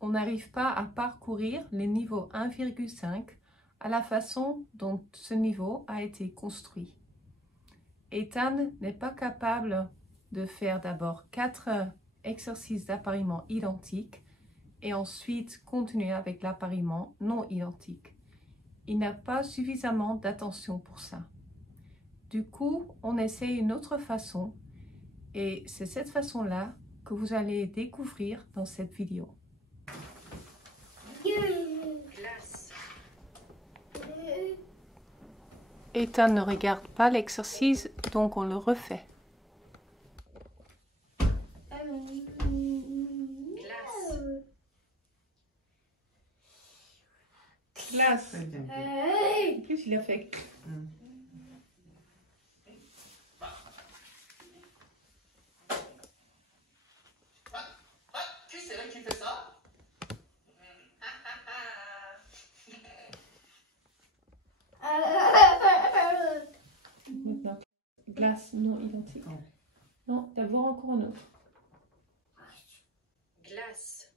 on n'arrive pas à parcourir les niveaux 1,5 à la façon dont ce niveau a été construit. Ethan n'est pas capable de faire d'abord 4 exercices d'appariement identiques et ensuite continuer avec l'appariement non identique. Il n'a pas suffisamment d'attention pour ça. Du coup, on essaie une autre façon et c'est cette façon-là que vous allez découvrir dans cette vidéo. Ethan ne regarde pas l'exercice, donc on le refait. Glace. En plus, il a fait. Qui c'est là qui fait ça? Maintenant, glace non identique. Non, d'abord encore un autre. Glace.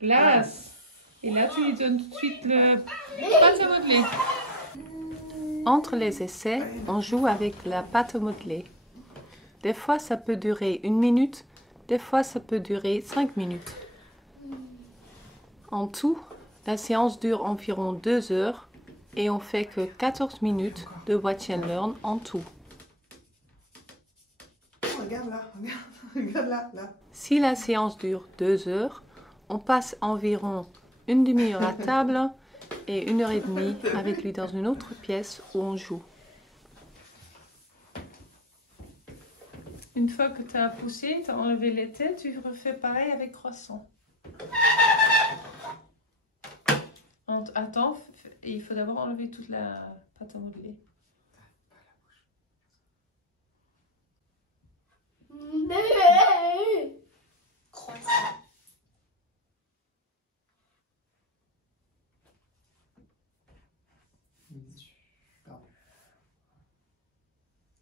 Glace. Et là, tu lui donnes tout de suite le pâte à modeler. Entre les essais, on joue avec la pâte à modeler. Des fois, ça peut durer 1 minute, des fois, ça peut durer 5 minutes. En tout, la séance dure environ 2 heures et on fait que 14 minutes de Watch and Learn en tout. Regarde là, regarde là, là. Si la séance dure 2 heures, on passe environ une demi-heure à table et 1h30 avec lui dans une autre pièce où on joue. Une fois que tu as poussé, tu as enlevé les têtes, tu refais pareil avec croissant. Attends, il faut d'abord enlever toute la pâte à modeler. Croissant.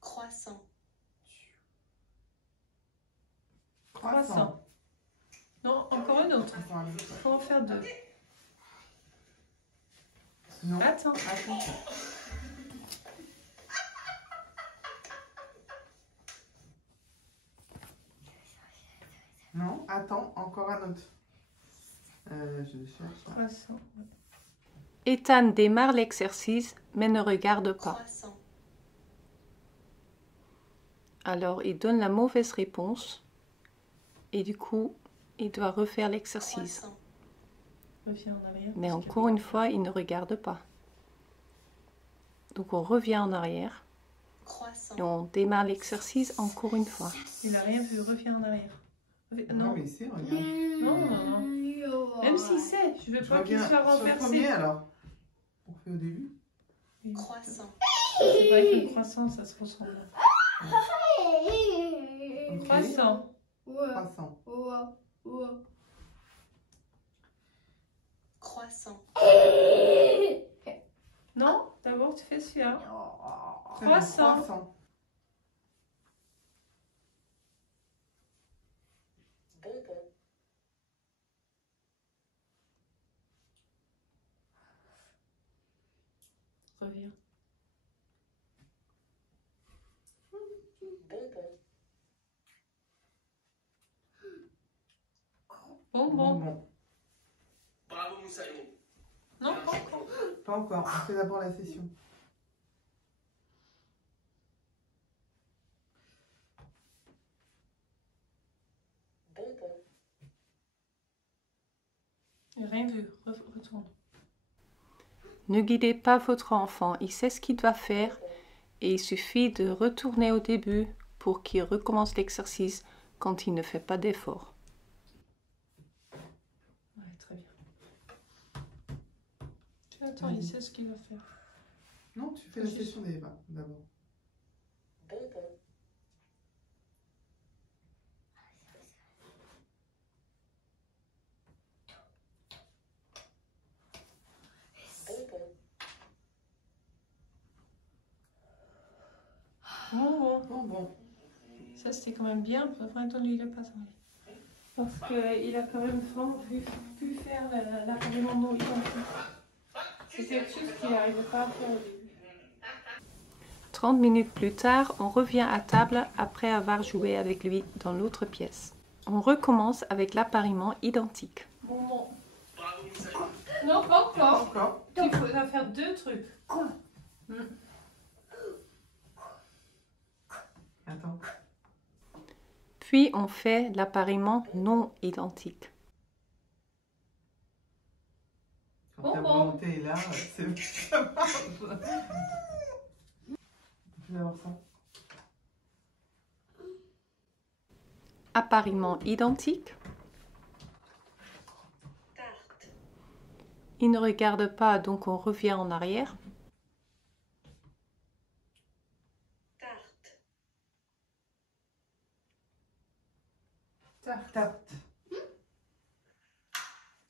Croissant. Croissant. Non, encore une autre. Il faut en faire 2. Non. Attends. Non, attends, encore un autre. Je cherche. Croissant. Ethan démarre l'exercice, mais ne regarde pas. Croissant. Alors, il donne la mauvaise réponse. Et du coup, il doit refaire l'exercice. Croissant. Reviens en arrière. Mais encore une fois, il ne regarde pas. Donc, on revient en arrière. Croissant. Et on démarre l'exercice encore une fois. Il n'a rien vu, reviens en arrière. Non, mais c'est, regarde. Non. Même s'il sait, je veux pas qu'il soit renversé. Sur le premier alors. On fait au début. Oui. Croissant. C'est vrai que le croissant, ça se ressemble. Okay. Croissant. Croissant. Croissant. Non, d'abord tu fais celui-là. Croissant. Bonbon. Reviens. Bonbon. Bonbon. Bravo Moussaïo. Non, pas encore. Pas encore, on fait d'abord la session. Bonbon. Rien vu, retourne. Ne guidez pas votre enfant, il sait ce qu'il doit faire et il suffit de retourner au début pour qu'il recommence l'exercice quand il ne fait pas d'effort. Ouais, très bien. Attends, il sait ce qu'il va faire. Non, tu fais la session d'Eva d'abord. Bonbon. Bonbon. Bonbon. Ça c'était quand même bien, pour entendu il a pas semblé. Parce qu'il a quand même pu faire l'appareillement non identique. C'est quelque chose qu'il n'arrivait pas à faire au début. 30 minutes plus tard, on revient à table après avoir joué avec lui dans l'autre pièce. On recommence avec l'appariement identique. Bon. Non, pas encore. Pas encore. Il faut faire deux trucs. Quoi? Attends. Puis on fait l'appariement non identique. Quand ta volonté est là, c'est ça marche. Je vais avoir ça. Appariement identique. Tarte. Il ne regarde pas, donc on revient en arrière. Tarte. Tarte.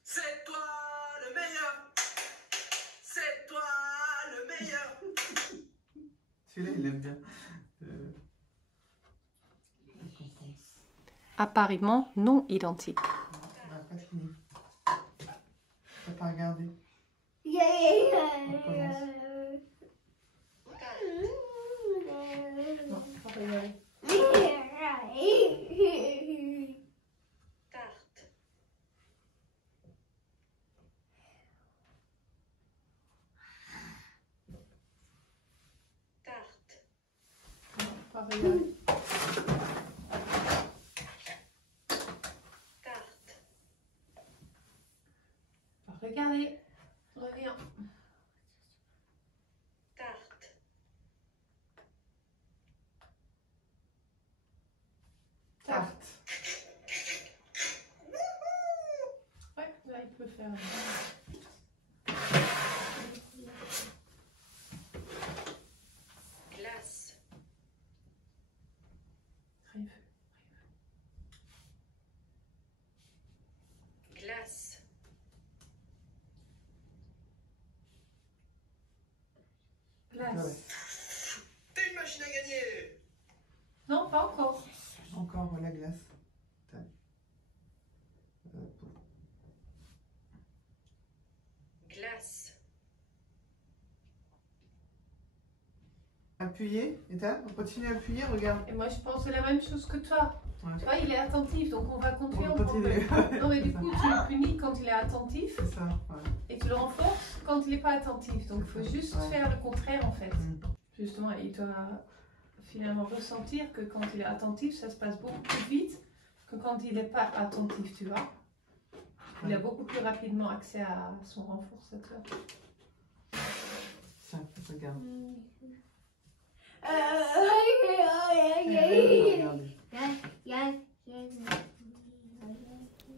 C'est toi le meilleur. C'est toi le meilleur. Celui-là, il aime bien. Appariement non identique. On n'a pas fini. T'as pas regardé. On recommence. Non, pas regarder. Tarte. Tarte. Non, pas regarder. Tarte. Pas regarder. Reviens. Tarte. Tarte. Ouais, là il peut faire. Glace. Glace. Glace. T'es une machine à gagner. Non, pas encore. Encore la glace. Glace. Appuyer, Ethan, on continue à appuyer, regarde. Et moi je pense la même chose que toi. Ouais. Tu vois, il est attentif, donc on va continuer. On continue. Non, mais du coup, tu le punis quand il est attentif C'est ça, ouais. et tu le renforces quand il n'est pas attentif. Donc il faut juste Ouais. faire le contraire en fait. Mm. Justement, il doit finalement ressentir que quand il est attentif, ça se passe beaucoup plus vite que quand il n'est pas attentif, tu vois. Il a beaucoup plus rapidement accès à son renforçateur. Tiens, regarde.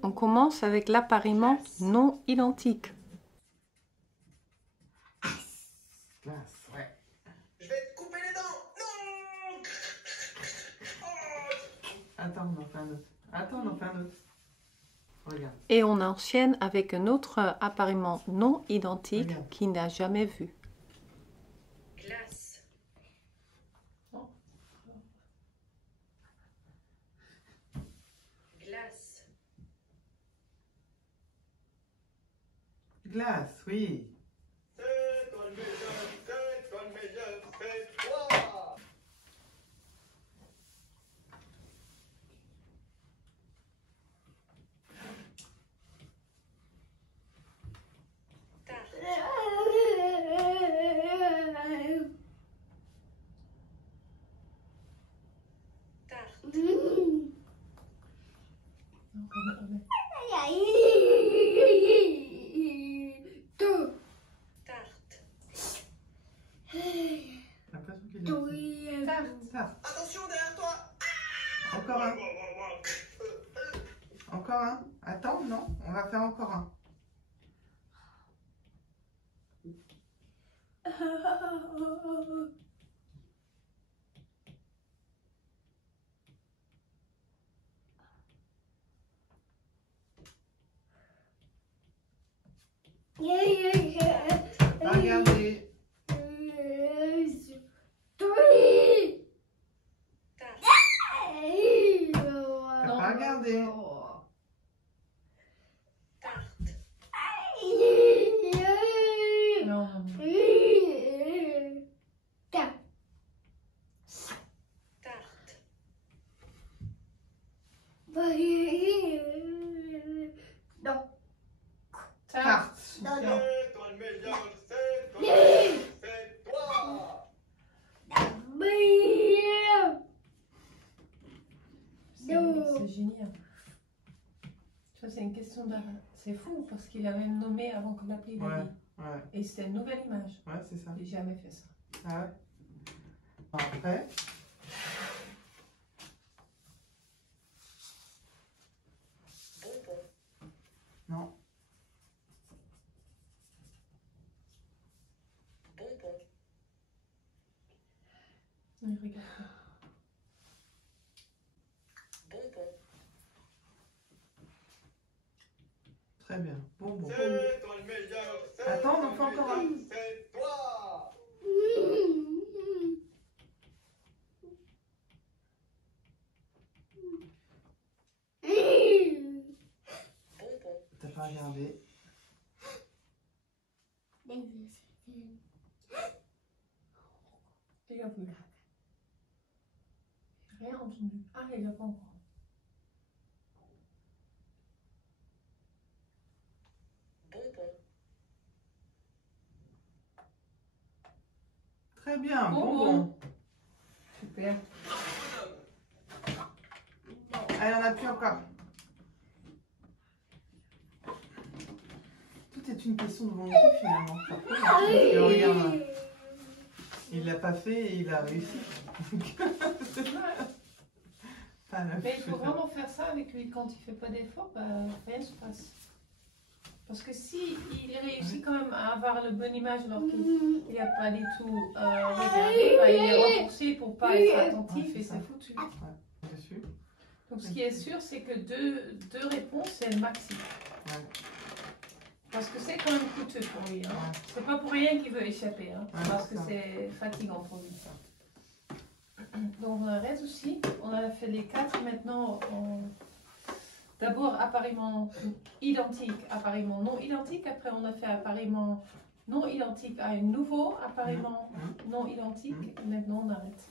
On commence avec l'appariement non identique. Glace, ouais. Je vais te couper les dents. Non. Oh. Attends, on en fait un autre. Attends, on en fait un autre. Regarde. Et on enchaîne avec un autre appariement non identique Regarde. qu'il n'a jamais vu. Glace. Glace. Glace, oui. C'est toi le meilleur, c'est toi le meilleur, c'est toi. Tarte. Tarte. Tarte. J'ai l'impression qu'il est... Tarte. Attention derrière toi. Encore un. Encore un. Attends, non, on va faire encore un. Regardez. Tarte. regarder. Non, Tarte. Non. Tarte. Non, Tiens. non. C'est toi le meilleur, c'est toi. C'est toi. c'est génial. Ça, c'est une question d'art. C'est fou parce qu'il a même nommé avant que l'appli l'a Ouais. dit. Ouais, Et c'était une nouvelle image. ouais, c'est ça. J'ai jamais fait ça. Ah ouais. Après. Bonbon. Non. Bonbon. Oui, regarde. Bonbon. Très bien. Bonbon. C'est toi le meilleur. C'est Attends, on en toi fait le encore un. meilleur, c'est toi. Bonbon. T'as pas regardé. Il a vu. Rien entendu. Ah, il a pas encore. Bonbon. Très bien. Bonbon. Bonbon. Super. Allez, on a plus encore. Tout est une question de volonté finalement. Ça prouve, hein. Parce que regarde, il l'a pas fait et il a réussi. Pas la Mais il faut faute. vraiment faire ça avec lui. Quand il fait pas d'effort, bah, rien ne se passe. Parce que si il réussit quand même à avoir la bonne image alors qu'il n'a pas du tout regardé, bah, il est repoussé pour pas être attentif Ouais, et c'est ça. c'est foutu. Dessus. Donc ce qui est sûr, c'est que deux réponses, c'est le maxi. Ouais. Parce que c'est quand même coûteux pour lui. Hein. Ouais. C'est pas pour rien qu'il veut échapper. Hein. Ouais, Parce c'est que ça. c'est fatigant pour lui. Donc on arrête aussi. On a fait les 4. Maintenant, d'abord appareillement identique, appareillement non identique. Après, on a fait appareillement non identique à un nouveau appareillement non identique. Maintenant, on arrête.